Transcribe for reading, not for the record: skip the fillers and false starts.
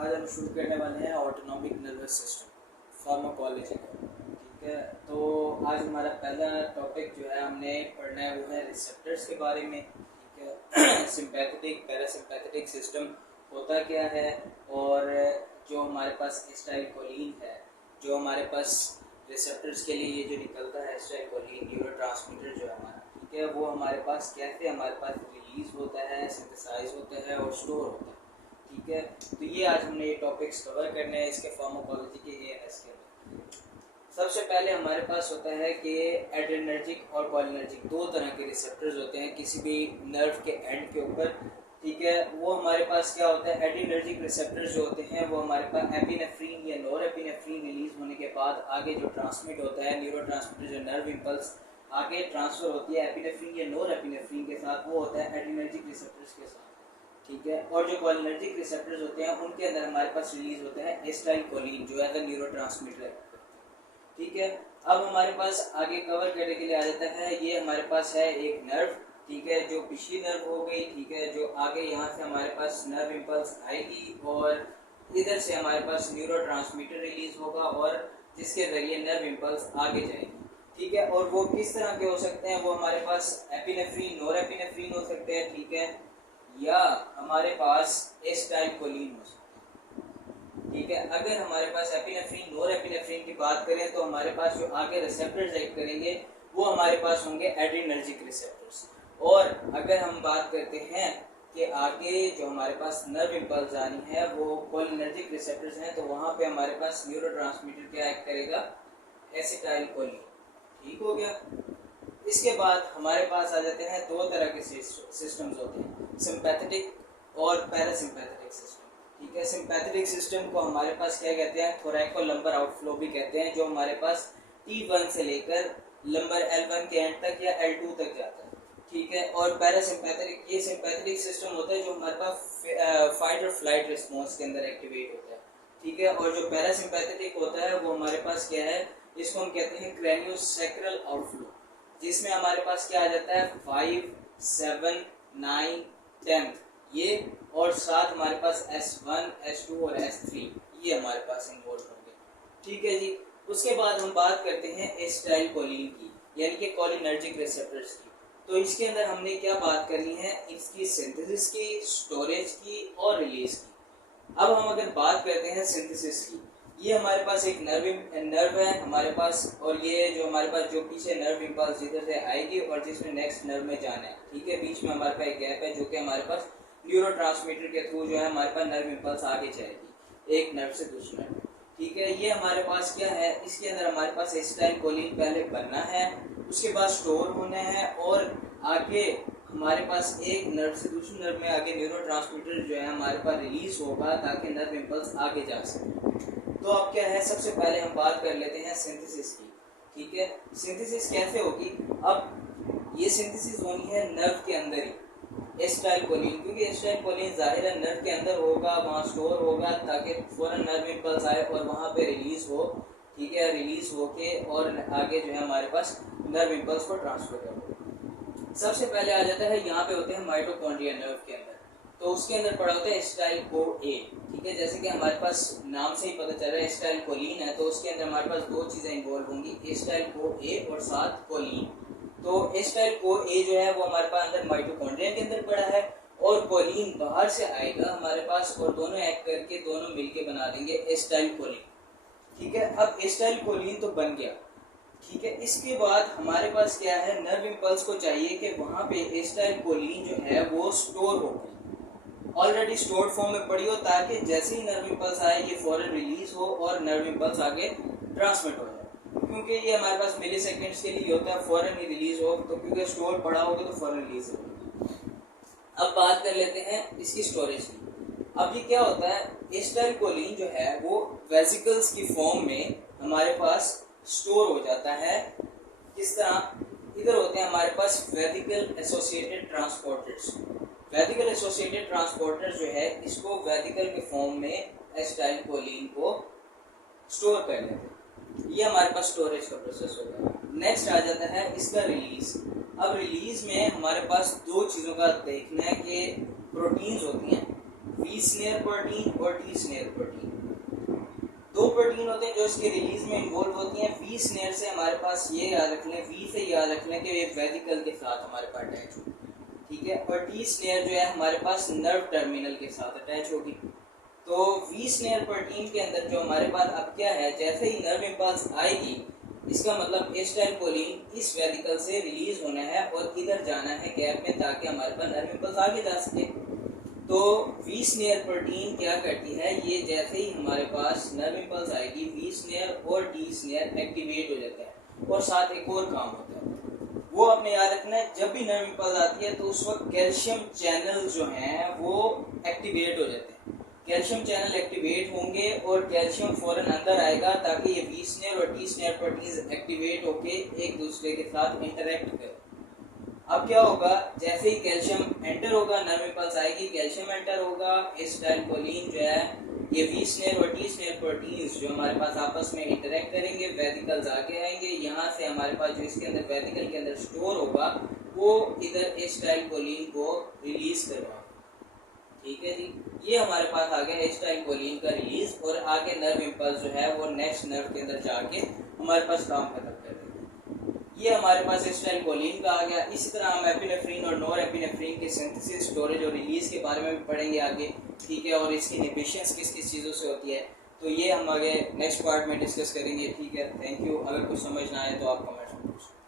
आज हम शुरू करने वाले हैं ऑटोनॉमिक नर्वस सिस्टम फार्माकोलॉजी का। ठीक है, तो आज हमारा पहला टॉपिक जो है हमने पढ़ना है वो है रिसेप्टर्स के बारे में। ठीक है, सिंपैथेटिक पैरासिम्पैथेटिक सिस्टम होता क्या है, और जो हमारे पास एसिटाइलकोलिन है, जो हमारे पास रिसेप्टर्स के लिए ये जो निकलता है एसिटाइलकोलिन न्यूरोट्रांसमीटर जो है हमारा, ठीक है, वो हमारे पास कैसे हमारे पास रिलीज होता है, सिंथेसाइज होता है और स्टोर होता है। ठीक है, तो ये आज हमने ये टॉपिक्स कवर करने हैं इसके फार्माकोलॉजी के एएनएस के अंदर। सबसे पहले हमारे पास होता है कि एड्रेनर्जिक और कोलिनर्जिक दो तरह के रिसेप्टर्स होते हैं किसी भी नर्व के एंड के ऊपर। ठीक है, वो हमारे पास क्या होता है, एड्रेनर्जिक रिसेप्टर्स जो होते हैं वो हमारे पास एपिनेफ्रीन या नॉरएपिनेफ्रीन रिलीज होने के बाद आगे जो ट्रांसमिट होता है न्यूरोट्रांसमीटर जो नर्व इंपल्स आगे ट्रांसफर होती है एपिनेफ्रीन या नॉरएपिनेफ्रीन के साथ, वो होता है एड्रेनर्जिक रिसेप्टर्स के साथ। ठीक है, और जो कोलिनर्जिक रिसेप्टर्स होते हैं उनके अंदर हमारे पास रिलीज होता है एसिटाइलकोलिन जो है न्यूरोट्रांसमीटर। ठीक है, अब हमारे पास आगे कवर करने के लिए आ जाता है, ये हमारे पास है एक नर्व। ठीक है, जो पिछली नर्व हो गई, ठीक है, जो आगे यहाँ से हमारे पास नर्व इंपल्स आएगी और इधर से हमारे पास न्यूरोट्रांसमीटर रिलीज होगा और जिसके जरिए नर्व इंपल्स आगे जाएगी। ठीक है, और वो किस तरह के हो सकते हैं, वो हमारे पास एपिनेफ्रीन नॉरएपिनेफ्रीन हो सकते हैं, ठीक है, या हमारे पास एसिटाइलकोलिन हो सकता है। ठीक है, अगर हमारे पास एपिनेफ्रीन नॉरएपिनेफ्रीन की बात करें तो हमारे पास जो आगे रिसेप्टर्स एक्ट करेंगे वो हमारे पास होंगे एड्रेनर्जिक रिसेप्टर्स। और अगर हम बात करते हैं कि आगे जो हमारे पास नर्व इंपल्स आनी है वो कोलिनर्जिक रिसेप्टर्स हैं, तो वहाँ पे हमारे पास न्यूरोट्रांसमीटर क्या एक्ट करेगा, एसिटाइलकोलिन। ठीक हो गया। इसके बाद हमारे पास आ जाते हैं दो तरह के सिस्टम्स होते हैं, सिंपैथेटिक और पैरासिम्पैथेटिक सिस्टम। ठीक है, सिंपैथेटिक सिस्टम को हमारे पास क्या कहते हैं, थोरैको-लंबर आउटफ्लो भी कहते हैं, जो हमारे पास T1 से लेकर लंबर L1 के एंड तक या L2 तक जाता है। ठीक है, और पैरासिम्पैथेटिक, ये सिंपैथेटिक सिस्टम होता है जो हमारे पास फाइट और फ्लाइट रिस्पॉन्स के अंदर एक्टिवेट होता है। ठीक है, और जो पैरासिम्पैथेटिक होता है वो हमारे पास क्या है, इसको हम कहते हैं क्रैनियोसैक्रल आउटफ्लो, जिसमें हमारे पास क्या आ जाता है 5, 7, 9, 10 ये, और साथ हमारे पास S1, S2 और S3 ये हमारे पास इन्वॉल्व होंगे। ठीक है जी, उसके बाद हम बात करते हैं एसिटाइलकोलिन की, यानी कि कोलिनर्जिक रिसेप्टर्स की। तो इसके अंदर हमने क्या बात करनी है, इसकी सिंथेसिस की, स्टोरेज की और रिलीज की। अब हम अगर बात करते हैं सिंथेसिस की, ये हमारे पास एक नर्व है हमारे पास, और ये जो हमारे पास जो पीछे नर्व इंपल्स इधर से आएगी और जिसमें नेक्स्ट नर्व में जाना है। ठीक है, बीच में हमारे पास एक गैप है जो कि हमारे पास न्यूरोट्रांसमीटर के थ्रू जो है हमारे पास नर्व इंपल्स आगे जाएगी एक नर्व से दूसरे नर्व। ठीक है, ये हमारे पास क्या है, इसके अंदर हमारे पास एसिटाइलकोलिन पहले बनना है, उसके बाद स्टोर होना है और आगे हमारे पास एक नर्व से दूसरे नर्व में आगे न्यूरोट्रांसमीटर जो है हमारे पास रिलीज होगा ताकि नर्व इंपल्स आगे जा सके। तो अब क्या है, सबसे पहले हम बात कर लेते हैं सिंथेसिस की। ठीक है, सिंथेसिस कैसे होगी, अब ये सिंथेसिस होनी है नर्व के अंदर ही एसिटाइलकोलिन, क्योंकि एसिटाइलकोलिन जाहिर है नर्व के अंदर होगा, वहाँ स्टोर होगा ताकि फौरन नर्व इंपल्स आए और वहाँ पे रिलीज हो। ठीक है, रिलीज होके और आगे जो है हमारे पास नर्व इंपल्स को ट्रांसफर करो। सबसे पहले आ जाता है, यहाँ पे होते हैं माइटोकॉन्ड्रिया नर्व के अंदर, तो उसके अंदर पड़ा होता है एसिटाइल-CoA। ठीक है, जैसे कि हमारे पास नाम से ही पता चल रहा है एसिटाइलकोलिन है, तो उसके अंदर हमारे पास दो चीज़ें इन्वॉल्व होंगी, एसिटाइल-CoA और साथ कोलिन। तो एसिटाइल-CoA जो है वो हमारे पास अंदर माइटोकॉन्ड्रिया के अंदर पड़ा है और कोलिन बाहर से आएगा हमारे पास, और दोनों एक्ट करके दोनों मिलके बना देंगे एसिटाइलकोलिन। ठीक है, अब एसिटाइलकोलिन तो बन गया। ठीक है, इसके बाद हमारे पास क्या है, नर्व इंपल्स को चाहिए कि वहाँ पे एसिटाइलकोलिन जो है वो स्टोर हो गई, ऑलरेडी स्टोर्ड फॉर्म में पड़ी हो, ताकि जैसे ही नर्व इंपल्स आए ये फौरन रिलीज हो और नर्व इंपल्स आगे ट्रांसमिट हो जाए, क्योंकि ये हमारे पास मिली सेकेंड्स के लिए होता है, फौरन ही रिलीज हो, तो क्योंकि स्टोर पड़ा होगा तो फौरन रिलीज हो। अब बात कर लेते हैं इसकी स्टोरेज की। अब ये क्या होता है, एसिटाइलकोलिन जो है वो वेसिकल्स की फॉर्म में हमारे पास स्टोर हो जाता है। किस तरह, इधर होते हैं हमारे पास vesicle associated transporters. Vesicle associated transporter जो है इसको वेसिकल के फॉर्म में एसिटाइलकोलिन को स्टोर कर लेते हैं, ये हमारे पास स्टोरेज का प्रोसेस होगा। नेक्स्ट आ जाता है इसका रिलीज। अब रिलीज में हमारे पास दो चीज़ों का देखना है कि प्रोटीन्स होती हैं वी स्नेयर प्रोटीन और टी स्नेयर प्रोटीन। दो प्रोटीन होते हैं जो इसके रिलीज में इन्वॉल्व होती हैं। वी स्नेयर से हमारे पास ये याद रख लें, वी से याद रख लें कि ये वेसिकल के साथ हमारे पास अटैच होगी, ठीक है। और टी स्नेयर जो है हमारे पास नर्व टर्मिनल के साथ अटैच होगी। तो वी स्नेयर प्रोटीन के अंदर जो हमारे पास अब क्या है, जैसे ही नर्व इम्पल्स आएगी, इसका मतलब एसिटाइलकोलिन इस वेसिकल से रिलीज होना है और इधर जाना है गैप में, ताकि हमारे पास नर्व इम्पल्स आगे जा सके। तो वी स्नेयर प्रोटीन क्या करती है, ये जैसे ही हमारे पास नर्व इम्पल्स आएगी, वी स्नेयर और टी स्नेयर एक्टिवेट हो जाता है। और साथ एक और काम होता है, वो आपने याद रखना है, जब भी नर्व इम्पल्स आती है तो उस वक्त कैल्शियम चैनल जो हैं वो एक्टिवेट हो जाते हैं। कैल्शियम चैनल एक्टिवेट होंगे और कैल्शियम फौरन अंदर आएगा, ताकि ये वी स्नेयर और टी स्नेयर प्रोटीन एक्टिवेट होके एक दूसरे के साथ इंटरेक्ट करें। अब क्या होगा, जैसे ही कैल्शियम एंटर होगा, नर्व इम्पल्स आएगी, कैल्शियम एंटर होगा, एसिटाइलकोलिन जो है, ये वी स्नेयर और टी स्नेयर प्रोटीन्स जो हमारे पास आपस में इंटरेक्ट करेंगे, वेसिकल्स आगे आएंगे, यहाँ से हमारे पास जो इसके अंदर वेसिकल के अंदर स्टोर होगा वो इधर एसिटाइलकोलिन को रिलीज करवाएगा, ठीक है जी। ये हमारे पास आ गया एसिटाइलकोलिन का रिलीज, और आगे नर्व इम्पल्स जो है वो नेक्स्ट नर्व के अंदर जाके हमारे पास काम खत्म कर देगा। ये हमारे पास एसिटाइलकोलिन का आ गया। इसी तरह हम एपिनेफ्रिन और नॉर एपिनेफ्रिन के सिंथेसिस, स्टोरेज और रिलीज के बारे में भी पढ़ेंगे आगे, ठीक है। और इसकी इनहिबिशंस किस किस चीज़ों से होती है, तो ये हम आगे नेक्स्ट पार्ट में डिस्कस करेंगे, ठीक है। Thank you. अगर कुछ समझ ना आए तो आप कमेंट्स में पूछें।